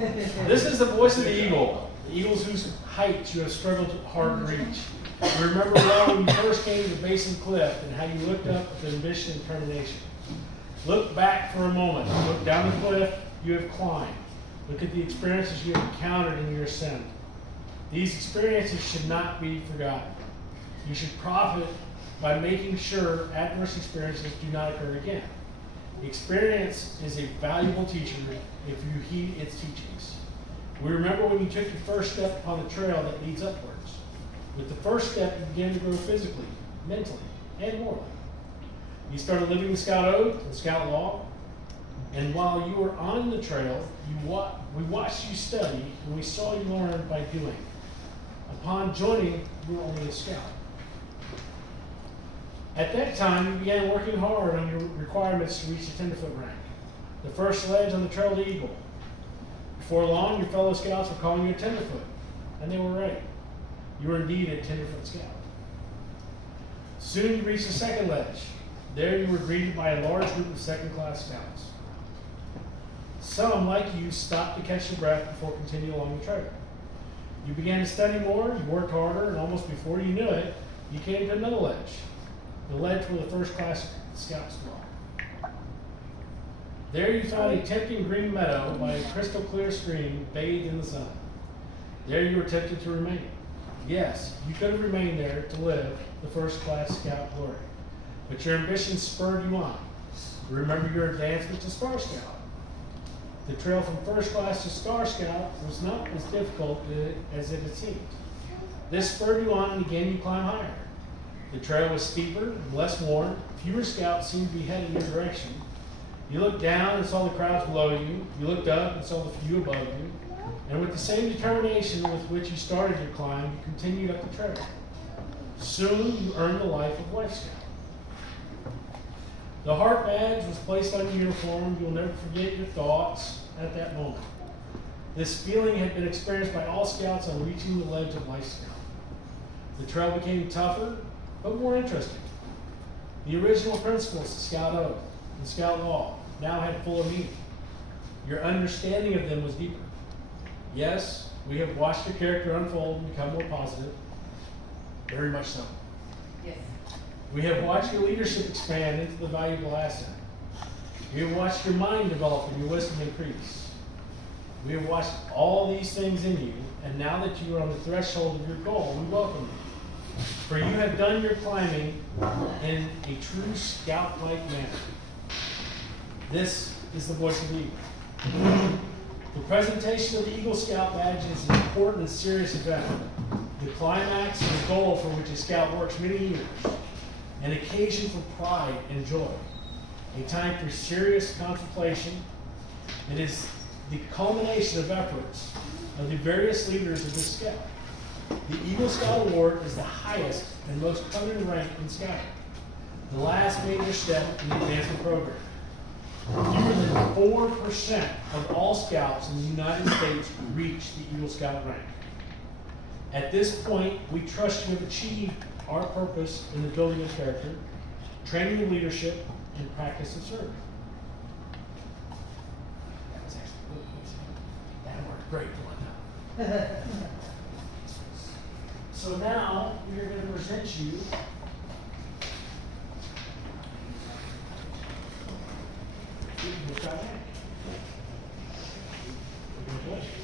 This is the voice of the eagle. The eagles whose heights you have struggled hard to reach. You remember well when you first came to the base of the cliff and how you looked up with ambition and determination. Look back for a moment. Look down the cliff you have climbed. Look at the experiences you have encountered in your ascent. These experiences should not be forgotten. You should profit by making sure adverse experiences do not occur again. Experience is a valuable teacher if you heed its teachings. We remember when you took your first step upon the trail that leads upwards. With the first step, you began to grow physically, mentally, and morally. You started living the Scout Oath and Scout Law, and while you were on the trail, we watched you study, and we saw you learn by doing. Upon joining, you were only a scout. At that time, you began working hard on your requirements to reach the tenderfoot rank, the first sledge on the trail to Eagle. Before long, your fellow scouts were calling you a tenderfoot, and they were right. You were indeed a tenderfoot scout. Soon you reached the second ledge. There you were greeted by a large group of second-class scouts. Some, like you, stopped to catch your breath before continuing along the trail. You began to study more, you worked harder, and almost before you knew it, you came to another ledge. The ledge where the first-class scouts were. There you found a tempting green meadow by a crystal clear stream bathed in the sun. There you were tempted to remain. Yes, you could have remained there to live the first-class scout glory. But your ambition spurred you on. Remember your advancement to Star Scout. The trail from first class to Star Scout was not as difficult as it had seemed. This spurred you on, and again you climbed higher. The trail was steeper and less worn. Fewer scouts seemed to be heading your direction. You looked down and saw the crowds below you. You looked up and saw the few above you. And with the same determination with which you started your climb, you continued up the trail. Soon you earned the life of Wife Scout. The heart badge was placed on your uniform. You'll never forget your thoughts at that moment. This feeling had been experienced by all scouts on reaching the ledge of Life Scout. The trail became tougher, but more interesting. The original principles of Scout Oath and Scout Law now had fuller meaning. Your understanding of them was deeper. Yes, we have watched your character unfold and become more positive. Very much so. Yes. We have watched your leadership expand into the valuable asset. We have watched your mind develop and your wisdom increase. We have watched all these things in you, and now that you are on the threshold of your goal, we welcome you. For you have done your climbing in a true scout-like manner. This is the voice of the Eagle. The presentation of the Eagle Scout badge is an important and serious event. The climax and the goal for which a scout works many years. An occasion for pride and joy. A time for serious contemplation. It is the culmination of efforts of the various leaders of this scout. The Eagle Scout Award is the highest and most coveted rank in scouting. The last major step in the advancement program. Fewer than 4% of all scouts in the United States reach the Eagle Scout rank. At this point, we trust you have achieved our purpose in the building of character, training of leadership, and practice of serving. That was actually good. That worked great, Belinda. So now we are going to present you the Scout rank. Congratulations.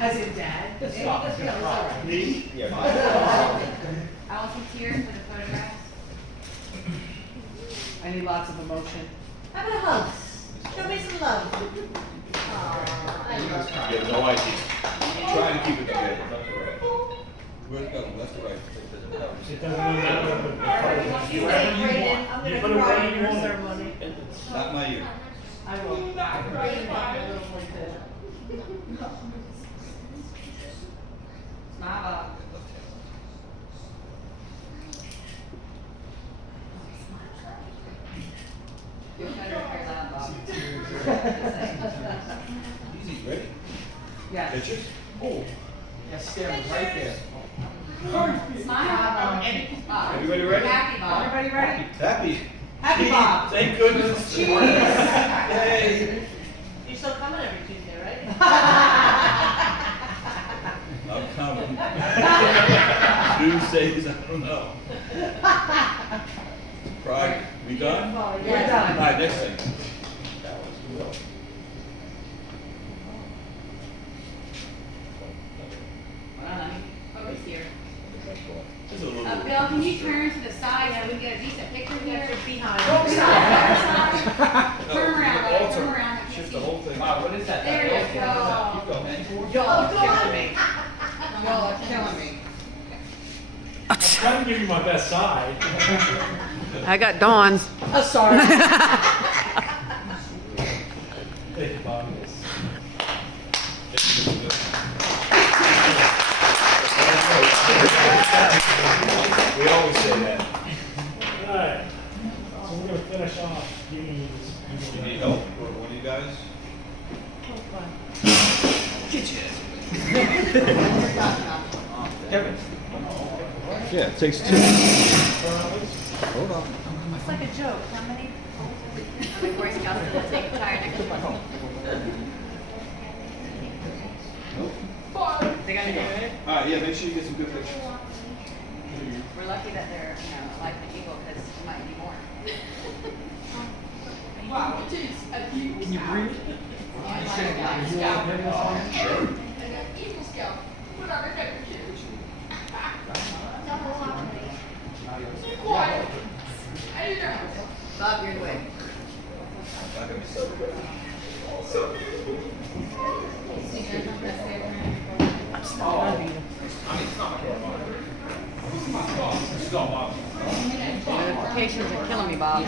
As in Dad. Me? Yeah. I want some tears for the photographs. I need lots of emotion. How about hugs? Show me some love. Aww, I love You have no idea. Try and keep it together. Where's it going? Left or right? It doesn't really matter. You celebrated. I'm You gonna put it cry wherever in you your want. ceremony. Not my ear. I will. Bring it back a little more too. Smile. Feel better if you're loud, Bob. Easy, ready? Yes. Pictures? Oh, that's standing right there. Smile. Everybody ready? Happy Bob. Everybody ready? Happy. Happy Gee, Bob. Thank goodness. Yay. You're still coming every Tuesday, right? I'm coming. Tuesdays, I don't know. Friday, we done? All We're done. right, next thing. Hold on, let me focus here. This is a little. Bill, can you turn to the side so we can get a decent picture here? Behind. Other side. No, Turn around, the like, altar. turn around. I Shift can't the see. whole thing. Wow, what is that? There you go. Keep going. Y'all are killing me. Y'all are killing me. I'm trying to give you my best side. I got Dawn's. Oh, sorry. Thank you, Bobby. We always say that. Alright, so we're gonna finish off giving you this. You need help, or one of you guys? Kevin. Yeah, it takes two. Hold on. It's like a joke. How many Boy Scouts will take a tire next month? They got to do it. All right, yeah, make sure you get some good pictures. We're lucky that they're, like the eagle, because it might be more. Wow, it is a Eagle Can you breathe? Eagle Scout. Put on a handkerchief. Be quiet. How you doing? Bob, you're in the way. Not gonna be so good. Notifications are killing me, Bob.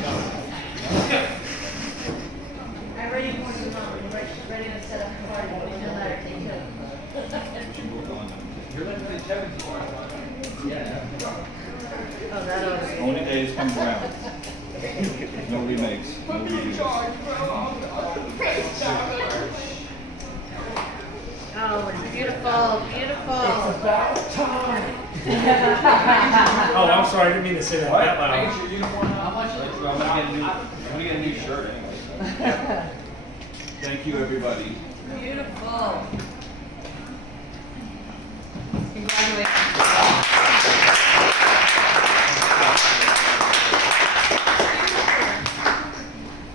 I'm ready for you, Mom. Ready to set up the party. We know that, take care. You're looking at Kevin's. Oh, that was. Only days come around. No remakes. No redos. Oh, it's beautiful, beautiful. About time. Oh, I'm sorry, I didn't mean to say that What? that I loud. get your uniform now? How much? I'm gonna get a new shirt anyway. Thank you, everybody. Beautiful. Congratulations.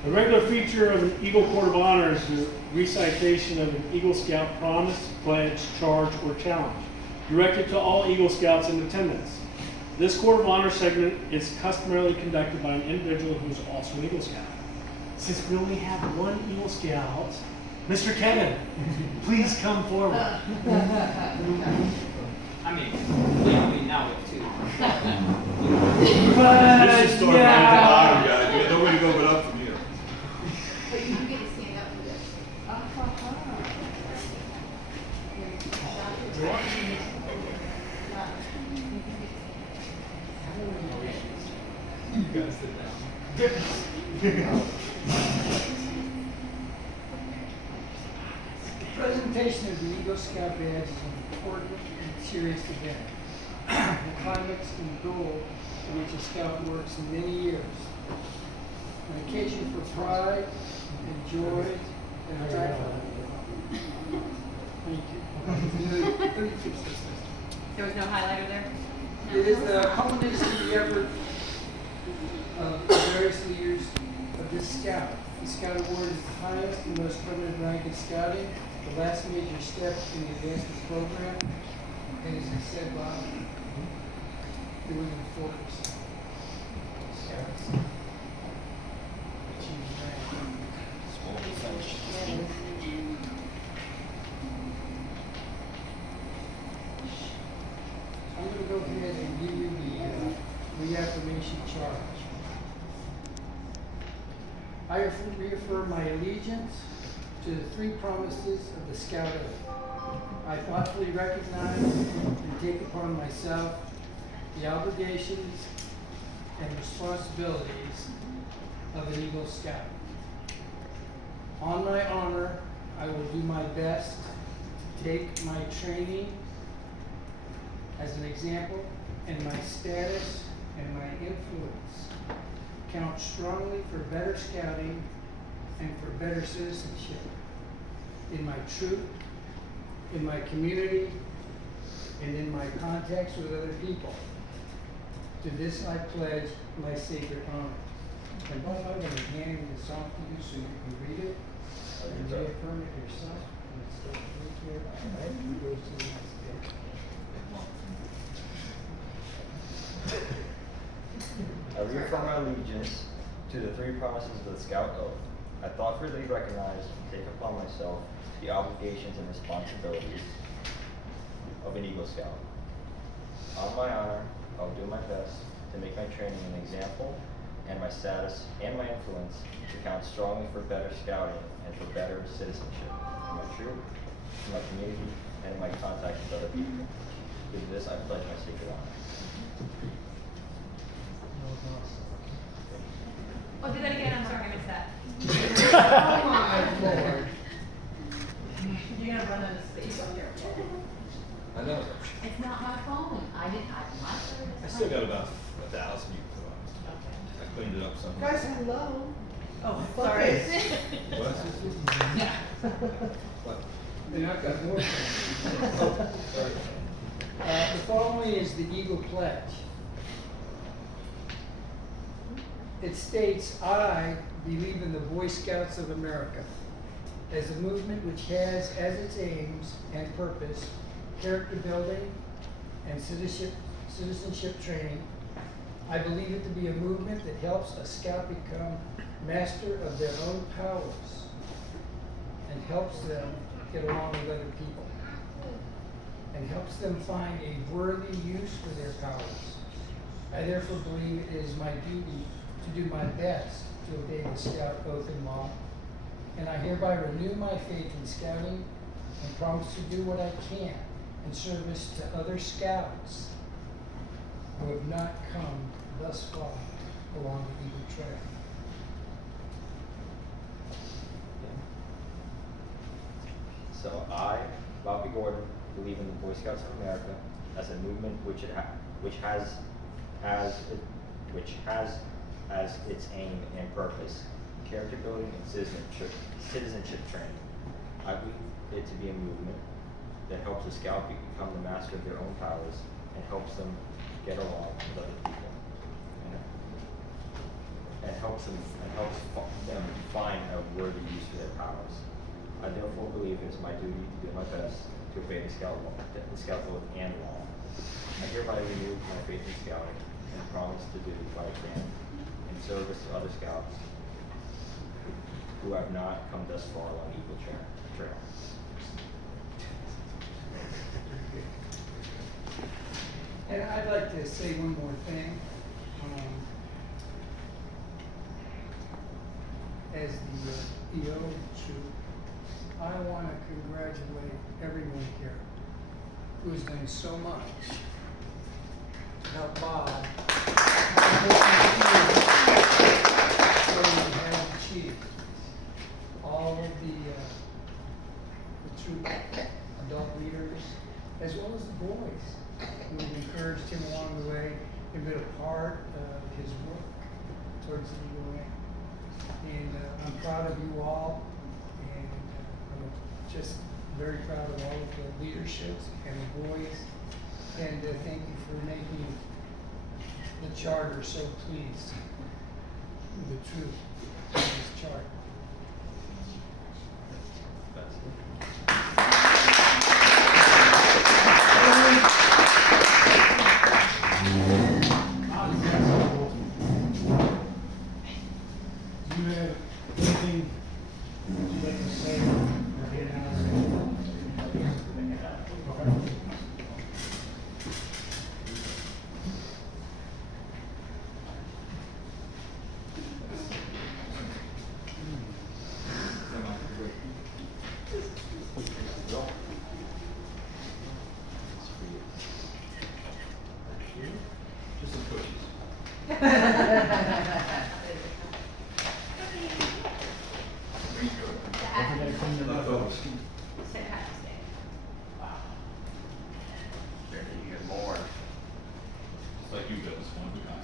A regular feature of an Eagle Court of Honor is the recitation of an Eagle Scout promise, pledge, charge, or challenge, directed to all Eagle Scouts in attendance. This Court of Honor segment is customarily conducted by an individual who is also an Eagle Scout. Since we only have one Eagle Scout, Mr. Kevin, please come forward. I mean, legally now we have two. This is starting to honor, guys. We got nowhere to go but up from here. But you get to stand up for this. You guys sit down. The presentation of the Eagle Scout badge is an important and serious event. The climax and goal for which a scout works in many years. An occasion for pride and joy and joyful. Thank you. There was no highlighter there? It is the culmination of the effort of the various leaders of this scout. The Scout Award is the highest and most permanent rank in scouting, the last major step in the advancement program. And as I said, Bob, it was in focus. Scouts. Achieve rank. I'm going to go ahead and give you the reaffirmation charge. I reaffirm my allegiance to the three promises of the Scout Oath. I thoughtfully recognize and take upon myself the obligations and responsibilities of an Eagle Scout. On my honor, I will do my best to take my training as an example and my status and my influence count strongly for better scouting and for better citizenship in my troop, in my community, and in my contacts with other people. To this I pledge my sacred honor. And Bob, I'm going to hand this off to you so you can read it and reaffirm it yourself. And it's right here. All right, it goes to the next page. I reaffirm my allegiance to the three promises of the Scout Oath. I thoughtfully recognize and take upon myself the obligations and responsibilities of an Eagle Scout. On my honor, I will do my best to make my training an example and my status and my influence to count strongly for better scouting and for better citizenship in my troop, in my community, and in my contacts with other people. With this, I pledge my sacred honor. Oh, do that again, I'm sorry, I missed that. Oh my Lord. You're gonna run out of space on your phone. I know. It's not my phone, I I still got about 1,000 you can put on. I cleaned it up some. Guys, hello. Oh, sorry. What? What? And I've got more. Oh, sorry. The following is the Eagle Pledge. It states, I believe in the Boy Scouts of America as a movement which has as its aims and purpose character building and citizenship training. I believe it to be a movement that helps a scout become master of their own powers and helps them get along with other people and helps them find a worthy use for their powers. I therefore believe it is my duty to do my best to obey the Scout Oath and Law, and I hereby renew my faith in scouting and promise to do what I can in service to other scouts who have not come thus far along the Eagle Trail. So I, Bobby Gordon, believe in the Boy Scouts of America as a movement which has as its aim and purpose character building and citizenship training. I believe it to be a movement that helps a scout become the master of their own powers and helps them get along with other people, and helps them find a worthy use for their powers. I therefore believe it is my duty to do my best to obey the Scout Oath and law. I hereby renew my faith in scouting and promise to do what I can in service to other scouts who have not come thus far along Eagle Trail. And I'd like to say one more thing. As the EO troop, I want to congratulate everyone here who has done so much to help Bob so we have achieved. All of the troop adult leaders, as well as the boys who have encouraged him along the way and been a part of his work towards the Eagle Way. And I'm proud of you all, and I'm just very proud of all of the leaderships and the boys. And thank you for making the charter so pleased with the truth of this charter. Do you have anything you'd like to say or get out? Okay. Just some cookies. Very good. in your mouth. St. Patrick's Day. There you get more. It's like you, Bill, it's one of a kind.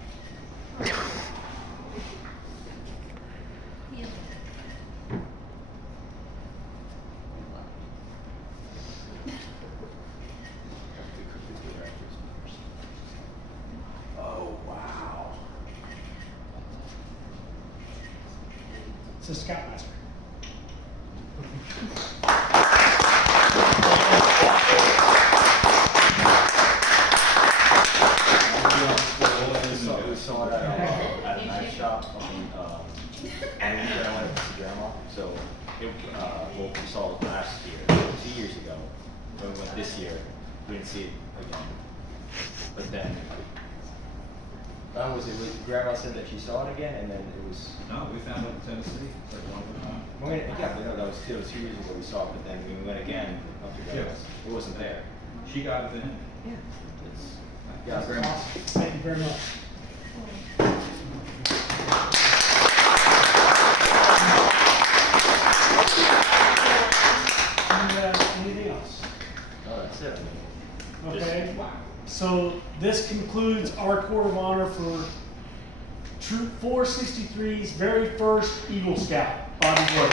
Oh, wow. It's a Scoutmaster. We saw it at a knife shop and we went to see grandma. So well, we saw it last year, 2 years ago. When we went this year, we didn't see it again. But then, was it grandma said that she saw it again, and then it was. No, we found it in Tennessee. It's like one of a kind. Yeah, but no, that was 2 years ago we saw it, but then when we went again up to grandma's, it wasn't there. She got it then. It's, yeah, grandma. Thank you very much. Anything else? No, that's it. I mean, Okay, so this concludes our Court of Honor for Troop 463's very first Eagle Scout, Bobby Wood.